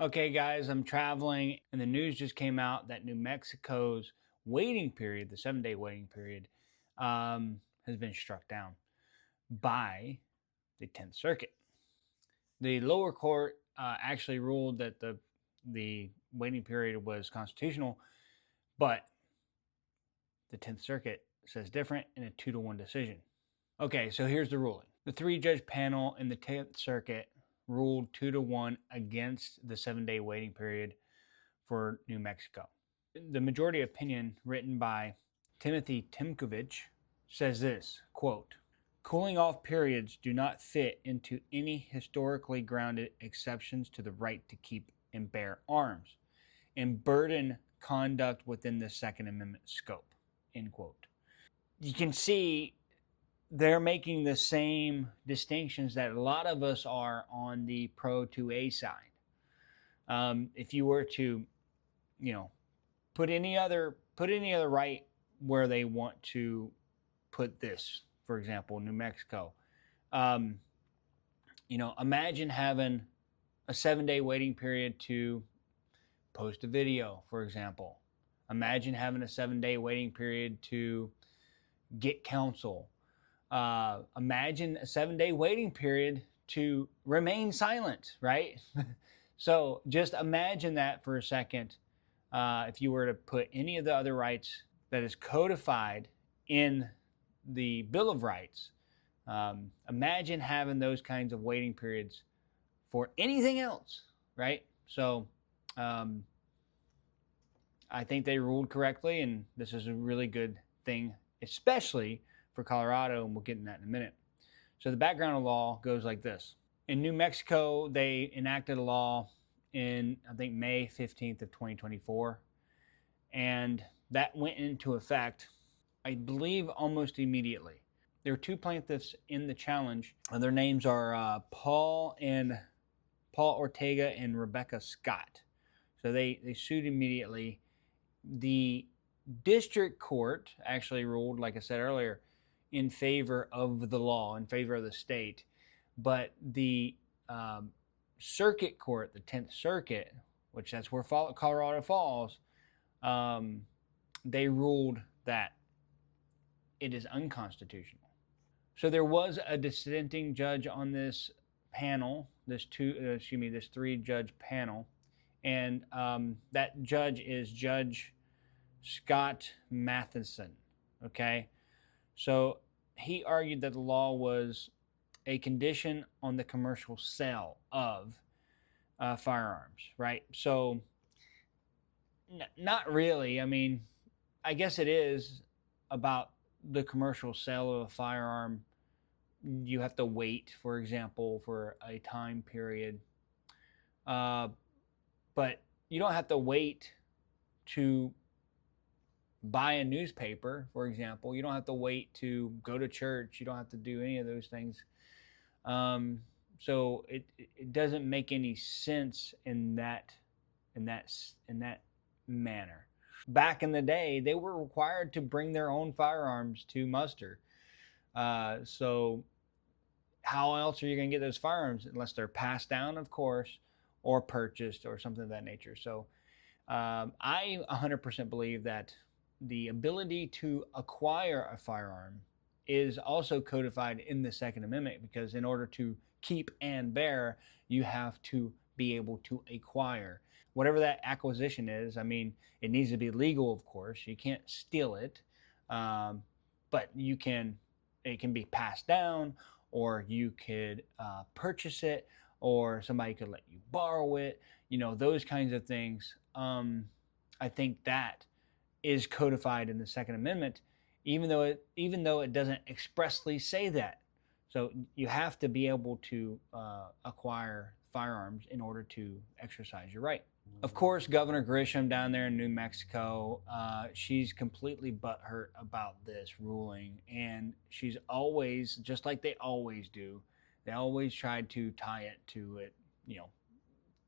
Okay, guys, I'm traveling, and the news just came out that New Mexico's waiting period, the 7-day waiting period, has been struck down by the 10th Circuit. The lower court actually ruled that the waiting period was constitutional, but the 10th Circuit says different in a 2-1 decision. Okay, so here's the ruling. The 3-judge panel in the 10th Circuit ruled 2-1 against the 7-day waiting period for New Mexico. The majority opinion, written by Timothy Tymkovich, says this, quote, "Cooling off periods do not fit into any historically grounded exceptions to the right to keep and bear arms and burden conduct within the Second Amendment scope," end quote. You can see they're making the same distinctions that a lot of us are on the pro 2A side. If you were to, put any other right where they want to put this, for example, New Mexico, imagine having a 7-day waiting period to post a video, for example. Imagine having a 7-day waiting period to get counsel. Imagine a 7-day waiting period to remain silent, right? So just imagine that for a second. If you were to put any of the other rights that is codified in the Bill of Rights, imagine having those kinds of waiting periods for anything else, right? So I think they ruled correctly, and this is a really good thing, especially for Colorado, and we'll get in that in a minute. So the background of law goes like this. In New Mexico, they enacted a law in, I think, May 15th of 2024, and that went into effect, I believe, almost immediately. There were 2 plaintiffs in the challenge, and their names are Paul Ortega and Rebecca Scott. So they sued immediately. The district court actually ruled, like I said earlier, in favor of the law, in favor of the state. But the circuit court, the 10th Circuit, which that's where Colorado falls, they ruled that it is unconstitutional. So there was a dissenting judge on this panel, this 3-judge panel, and that judge is Judge Scott Matheson. Okay, so he argued that the law was a condition on the commercial sale of firearms, right? So not really. I mean, I guess it is about the commercial sale of a firearm. You have to wait, for example, for a time period. But you don't have to wait to buy a newspaper, for example. You don't have to wait to go to church. You don't have to do any of those things. So it doesn't make any sense in that manner. Back in the day, they were required to bring their own firearms to muster. So how else are you going to get those firearms unless they're passed down, of course, or purchased or something of that nature? So I 100% believe that the ability to acquire a firearm is also codified in the Second Amendment, because in order to keep and bear, you have to be able to acquire. Whatever that acquisition is, I mean, it needs to be legal, of course. You can't steal it, but it can be passed down, or you could purchase it, or somebody could let you borrow it, those kinds of things. I think that is codified in the Second Amendment, even though it doesn't expressly say that. So you have to be able to acquire firearms in order to exercise your right. Of course, Governor Grisham down there in New Mexico, she's completely butthurt about this ruling, and she's always, just like they always do, they always try to tie it to it,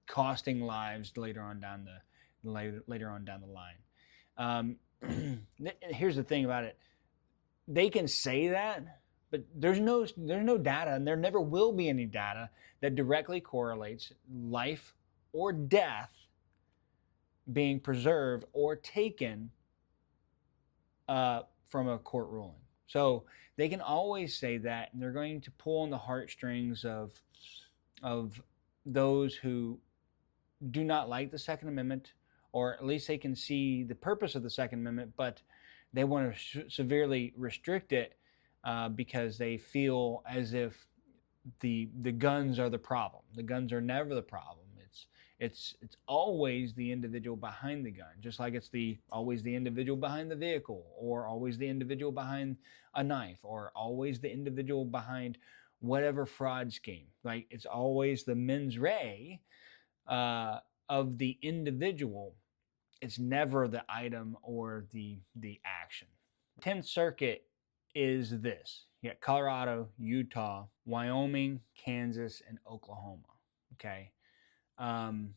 costing lives later on down the line. Here's the thing about it. They can say that, but there's no data, and there never will be any data that directly correlates life or death being preserved or taken from a court ruling. So they can always say that, and they're going to pull on the heartstrings of those who do not like the Second Amendment, or at least they can see the purpose of the Second Amendment, but they want to severely restrict it because they feel as if the guns are the problem. The guns are never the problem. It's always the individual behind the gun, just like it's always the individual behind the vehicle, or always the individual behind a knife, or always the individual behind whatever fraud scheme. Like, it's always the mens rea uh, of the individual. It's never the item or the action. 10th Circuit is this. You got Colorado, Utah, Wyoming, Kansas, and Oklahoma. Okay. Um,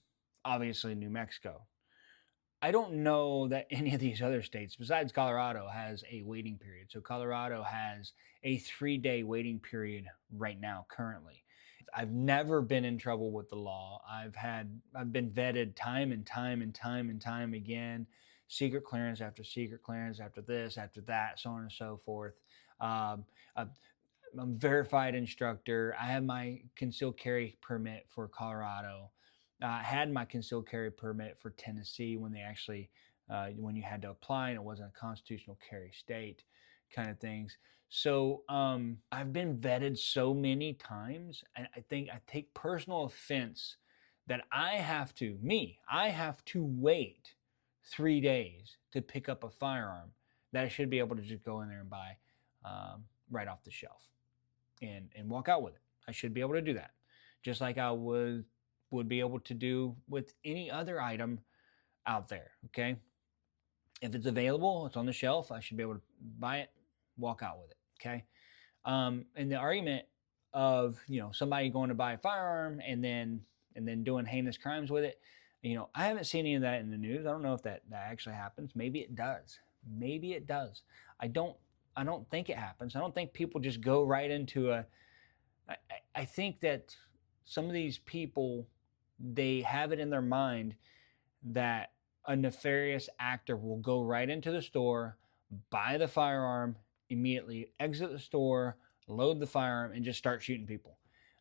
Obviously, New Mexico. I don't know that any of these other states, besides Colorado, has a waiting period. So Colorado has a 3-day waiting period right now, currently. I've never been in trouble with the law. I've been vetted time and time and time and time again, secret clearance after secret clearance, after this, after that, so on and so forth. Um, I'm a verified instructor. I have my concealed carry permit for Colorado. I had my concealed carry permit for Tennessee when they actually, when you had to apply and it wasn't a constitutional carry state, kind of things. So I've been vetted so many times, and I think I take personal offense that I have to wait 3 days to pick up a firearm that I should be able to just go in there and buy right off the shelf and walk out with it. I should be able to do that, just like I would be able to do with any other item out there. Okay, if it's available, it's on the shelf, I should be able to buy it, walk out with it. Okay, and the argument of somebody going to buy a firearm and then doing heinous crimes with it, I haven't seen any of that in the news. I don't know if that actually happens. Maybe it does. Maybe it does. I don't think it happens. I don't think people just go right into a. I think that some of these people, they have it in their mind that a nefarious actor will go right into the store, buy the firearm, immediately exit the store, load the firearm, and just start shooting people.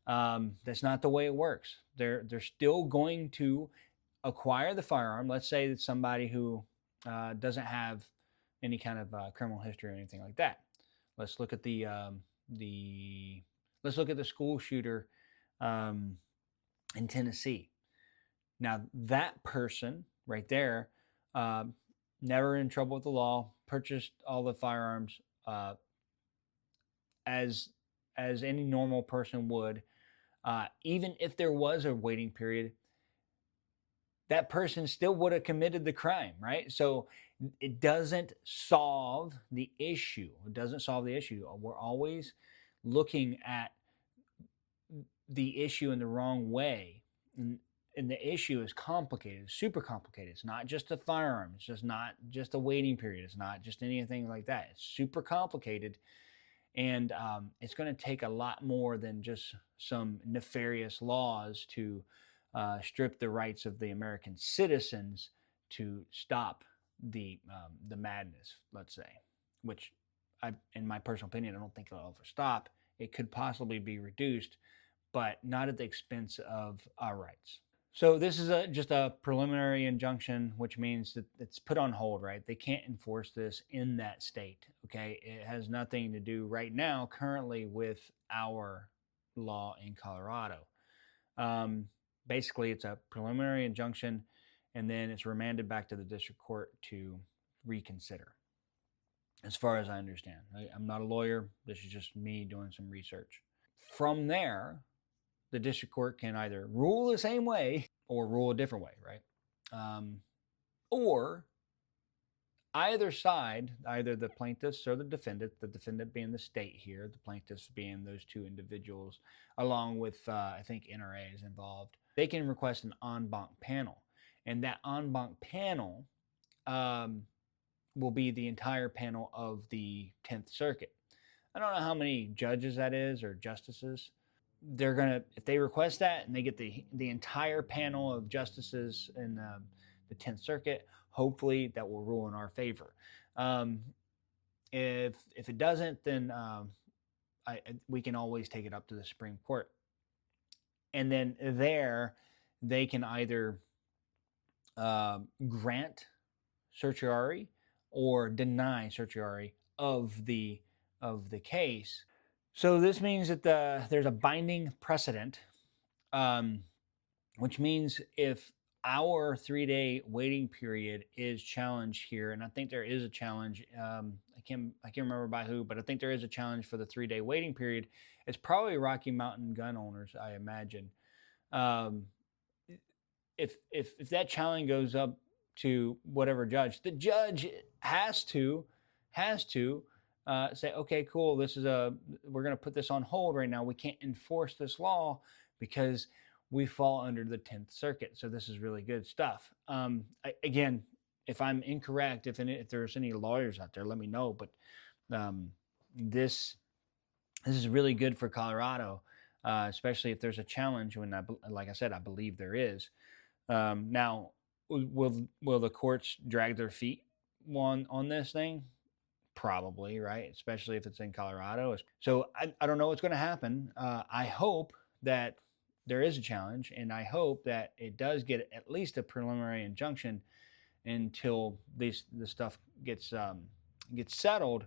That's not the way it works. They're still going to acquire the firearm. Let's say that somebody who doesn't have any kind of criminal history or anything like that. Let's look at the let's look at the school shooter in Tennessee. Now, that person right there, never in trouble with the law, purchased all the firearms as any normal person would. Even if there was a waiting period, that person still would have committed the crime, right? So it doesn't solve the issue. It doesn't solve the issue. We're always looking at the issue in the wrong way. And the issue is complicated, super complicated. It's not just a firearm. It's just not just a waiting period. It's not just anything like that. It's super complicated. And it's going to take a lot more than just some nefarious laws to strip the rights of the American citizens to stop the madness, let's say, which in my personal opinion, I don't think it'll ever stop. It could possibly be reduced, but not at the expense of our rights. So this is just a preliminary injunction, which means that it's put on hold, right? They can't enforce this in that state, okay? It has nothing to do right now, currently, with our law in Colorado. Basically, it's a preliminary injunction, and then it's remanded back to the district court to reconsider, as far as I understand. I'm not a lawyer. This is just me doing some research. From there, the district court can either rule the same way or rule a different way, right? Or either side, either the plaintiffs or the defendant being the state here, the plaintiffs being those two individuals, along with, I think, NRA is involved, they can request an en banc panel. And that en banc panel will be the entire panel of the 10th Circuit. I don't know how many judges that is or justices. they're gonna, if they request that and they get the entire panel of justices in the 10th Circuit, hopefully that will rule in our favor. Um, if it doesn't, then we can always take it up to the Supreme Court, and then there they can either grant certiorari or deny certiorari of the case. So this means that there's a binding precedent, um, which means if our 3-day waiting period is challenged here, and I think there is a challenge. I can't remember by who, but I think there is a challenge for the 3-day waiting period. It's probably Rocky Mountain gun owners, I imagine. Um, if that challenge goes up to whatever judge, the judge has to say, okay, cool, we're going to put this on hold right now. We can't enforce this law because we fall under the 10th Circuit. So this is really good stuff. Again, if I'm incorrect, if there's any lawyers out there, let me know. But this is really good for Colorado, especially if there's a challenge. Like I said, I believe there is. Now, will the courts drag their feet on this thing? Probably, right? Especially if it's in Colorado. So I don't know what's going to happen. I hope that there is a challenge, and I hope that it does get at least a preliminary injunction until the stuff gets settled.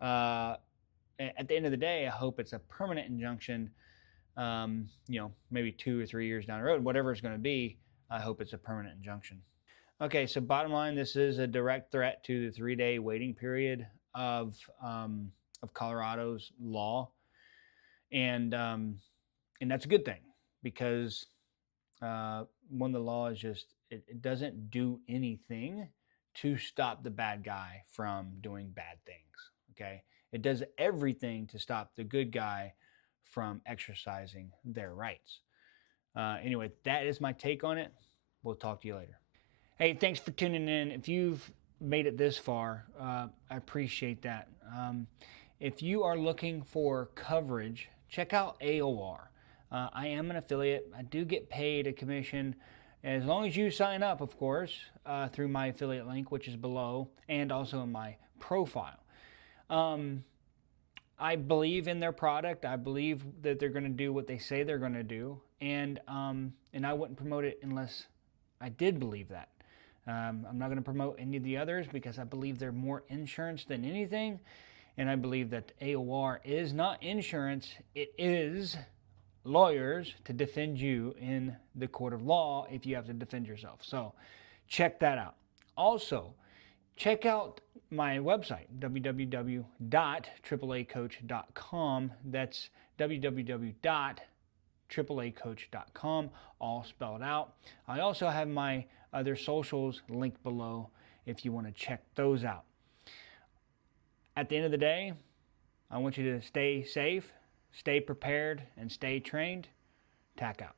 At the end of the day, I hope it's a permanent injunction. Maybe 2 or 3 years down the road, whatever it's going to be, I hope it's a permanent injunction. Okay, so bottom line, this is a direct threat to the 3-day waiting period of Colorado's law, and that's a good thing because when the law is just it doesn't do anything to stop the bad guy from doing bad things. Okay, it does everything to stop the good guy from exercising their rights. Anyway, that is my take on it. We'll talk to you later. Hey, thanks for tuning in. If you've made it this far, I appreciate that. If you are looking for coverage, check out AOR. I am an affiliate. I do get paid a commission as long as you sign up, of course, through my affiliate link, which is below, and also in my profile. I believe in their product. I believe that they're going to do what they say they're going to do, and I wouldn't promote it unless I did believe that. I'm not going to promote any of the others because I believe they're more insurance than anything, and I believe that AOR is not insurance. It is lawyers to defend you in the court of law if you have to defend yourself. So check that out. Also, check out my website, www.aaacoach.com. That's www.aaacoach.com, all spelled out. I also have my other socials linked below if you want to check those out. At the end of the day, I want you to stay safe, stay prepared, and stay trained. Tack out.